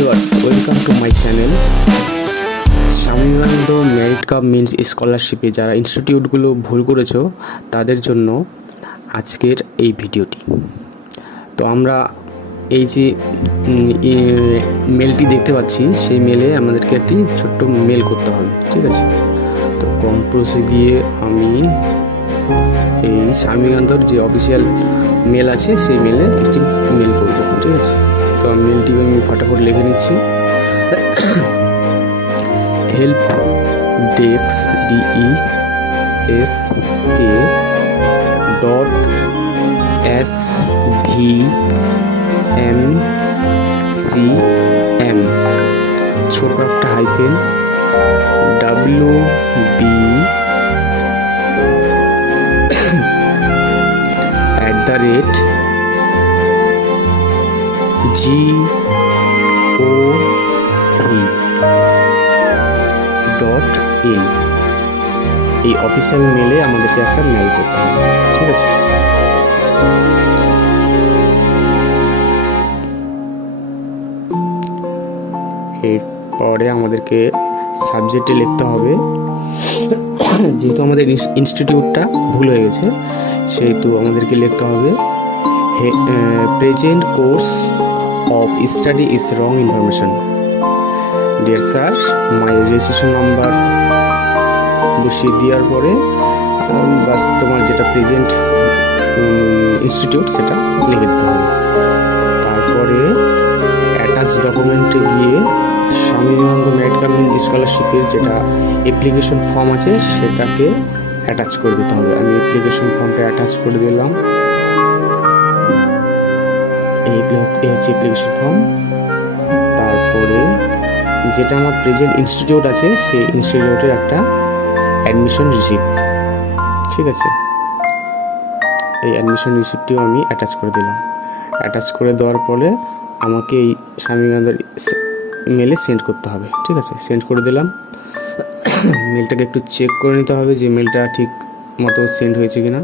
Viewers, welcome to my channel. Swaminarayan merit cup means স্কলারশিপে যারা ইনস্টিটিউটগুলো ভুল করেছো তাদের জন্য আজকের এই ভিডিওটি। তো আমরা এই যে মেলটি দেখতে পাচ্ছি, সেই মেলে আমাদেরকে একটি ছোট্ট মেল করতে হবে, ঠিক আছে? তো কম্পোজে গিয়ে আমি এই স্বামীনারায়ণ যে অফিসিয়াল মেল আছে সেই মেলে একটি মেল করব, ঠিক আছে? তো মেলটি আমি ফটাফট লিখে নিচ্ছি। Help desk DESK dot SVMCM ছোট একটা হাইফেন WB @GOV.in এই অফিসিয়াল মেলে আমাদেরকে একটা মেল করতে হবে, ঠিক আছে? এরপরে আমাদেরকে সাবজেক্টে লিখতে হবে, যেহেতু আমাদের ইনস্টিটিউটটা ভুল হয়ে গেছে সেহেতু আমাদেরকে লিখতে হবে present course of study is wrong information. Dear sir, my registration number বসিয়ে দেওয়ার পরে বাস তোমার যেটা প্রেজেন্ট ইনস্টিটিউট সেটা লিখে দিতে হবে। তারপরে অ্যাটাচ ডকুমেন্টে গিয়ে স্বামীনারায়ণ মেরিট কাপ স্কলারশিপের যেটা অ্যাপ্লিকেশন ফর্ম আছে সেটাকে অ্যাটাচ করে দিতে হবে। আমি অ্যাপ্লিকেশন ফর্মটা অ্যাটাচ করে দিলাম। এই হচ্ছে অ্যাপ্লিকেশন ফর্ম। তারপরে যেটা আমার প্রেজেন্ট ইনস্টিটিউট আছে সেই ইনস্টিটিউটের একটা অ্যাডমিশন রিসিপ্ট, ঠিক আছে? এই অ্যাডমিশন রিসিপ্টটিও আমি অ্যাটাচ করে দিলাম। অ্যাটাচ করে দেওয়ার পরে আমাকে এই স্বামীনারায়ণ মেলে সেন্ড করতে হবে, ঠিক আছে? সেন্ড করে দিলাম। মেলটাকে একটু চেক করে নিতে হবে যে মেলটা ঠিক মতো সেন্ড হয়েছে কিনা।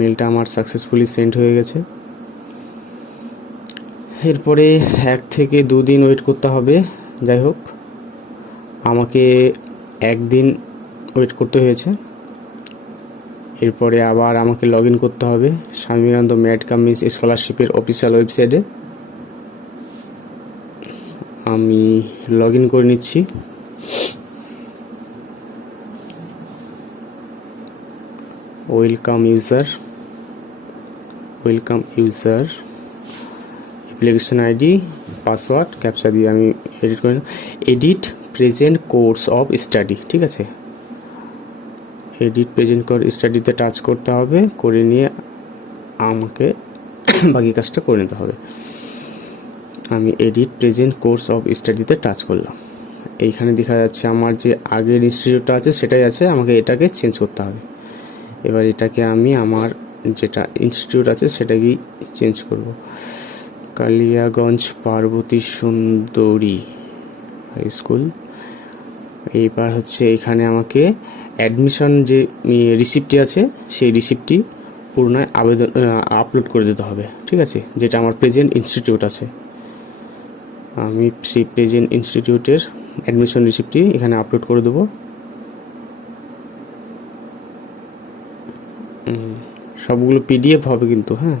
মেলটা আমার সাকসেসফুলি সেন্ড হয়ে গেছে। এরপরে 1 থেকে 2 দিন ওয়েট করতে হবে। যাই হোক, আমাকে 1 দিন ওয়েট করতে হয়েছে। এরপরে আবার আমাকে লগ ইন করতে হবে স্বামীনারায়ণ মেরিট কাপ স্কলারশিপের অফিসিয়াল ওয়েবসাইটে। আমি লগ ইন করে নিচ্ছি। Welcome user application ID password captcha দিয়ে আমি এডিট করে edit present course of study, ঠিক আছে? এডিট প্রেজেন্ট কোর্স স্টাডিতে টাচ করতে হবে। করে নিয়ে আমাকে বাকি কাজটা করে নিতে হবে। আমি এডিট প্রেজেন্ট কোর্স অফ স্টাডিতে টাচ করলাম। এইখানে দেখা যাচ্ছে আমার যে আগের ইনস্টিটিউটটা আছে সেটাই আছে, আমাকে এটাকে চেঞ্জ করতে হবে। এবার এটাকে আমি আমার যেটা ইনস্টিটিউট আছে সেটাকেই চেঞ্জ করব। কালিয়াগঞ্জ পার্বতী সুন্দরী হাই স্কুল। এইবার হচ্ছে এখানে আমাকে অ্যাডমিশন যে রিসিপ্টটি আছে সেই রিসিপ্টটি পুনরায় আপলোড করে দিতে হবে, ঠিক আছে? যেটা আমার প্রেজেন্ট ইনস্টিটিউট আছে। আমি সেই প্রেজেন্ট ইনস্টিটিউটের অ্যাডমিশন রিসিপ্টটি এখানে আপলোড করে দেবো। সবগুলো PDF হবে কিন্তু, হ্যাঁ?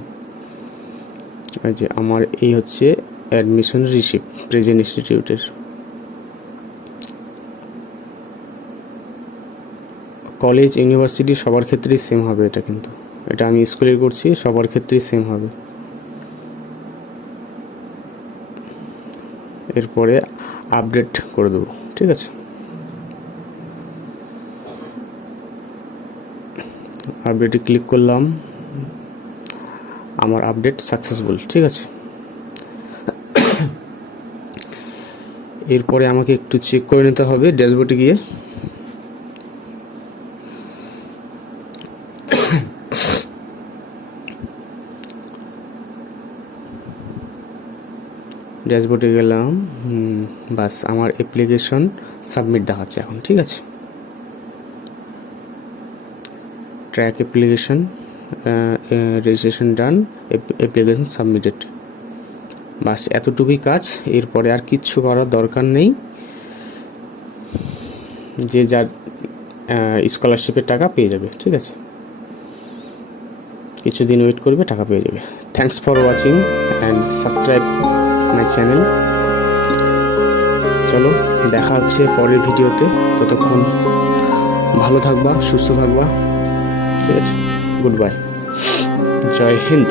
এই যে আমার এই হচ্ছে অ্যাডমিশন রিসিপ্ট প্রেজেন্ট ইনস্টিটিউটের। কলেজ ইউনিভার্সিটি সবার ক্ষেত্রেই সেম হবে এটা, কিন্তু এটা আমি স্কুলে করছি, সবার ক্ষেত্রেই সেম হবে। এরপরে আপডেট করে দেবো, ঠিক আছে? আপডেটে ক্লিক করলাম। আমার আপডেট সাকসেসফুল, ঠিক আছে? এরপরে আমাকে একটু চেক করে নিতে হবে ড্যাশবোর্ডে গিয়ে। ড্যাশবোর্ডে গেলাম। বাস আমার অ্যাপ্লিকেশন সাবমিট দেখাচ্ছে এখন, ঠিক আছে? ট্র্যাক অ্যাপ্লিকেশন রেজিস্ট্রেশন ডান, অ্যাপ্লিকেশন সাবমিটেড। বাস এতটুকুই কাজ, এরপরে আর কিচ্ছু করার দরকার নেই। যে যার স্কলারশিপের টাকা পেয়ে যাবে, ঠিক আছে? কিছুদিন ওয়েট করবে, টাকা পেয়ে যাবে। Thanks for watching and subscribe my channel. চলো দেখা হচ্ছে পরের ভিডিওতে, ততক্ষণ ভালো থাকবা, সুস্থ থাকবা, ঠিক আছে? গুড বাই, জয় হিন্দ।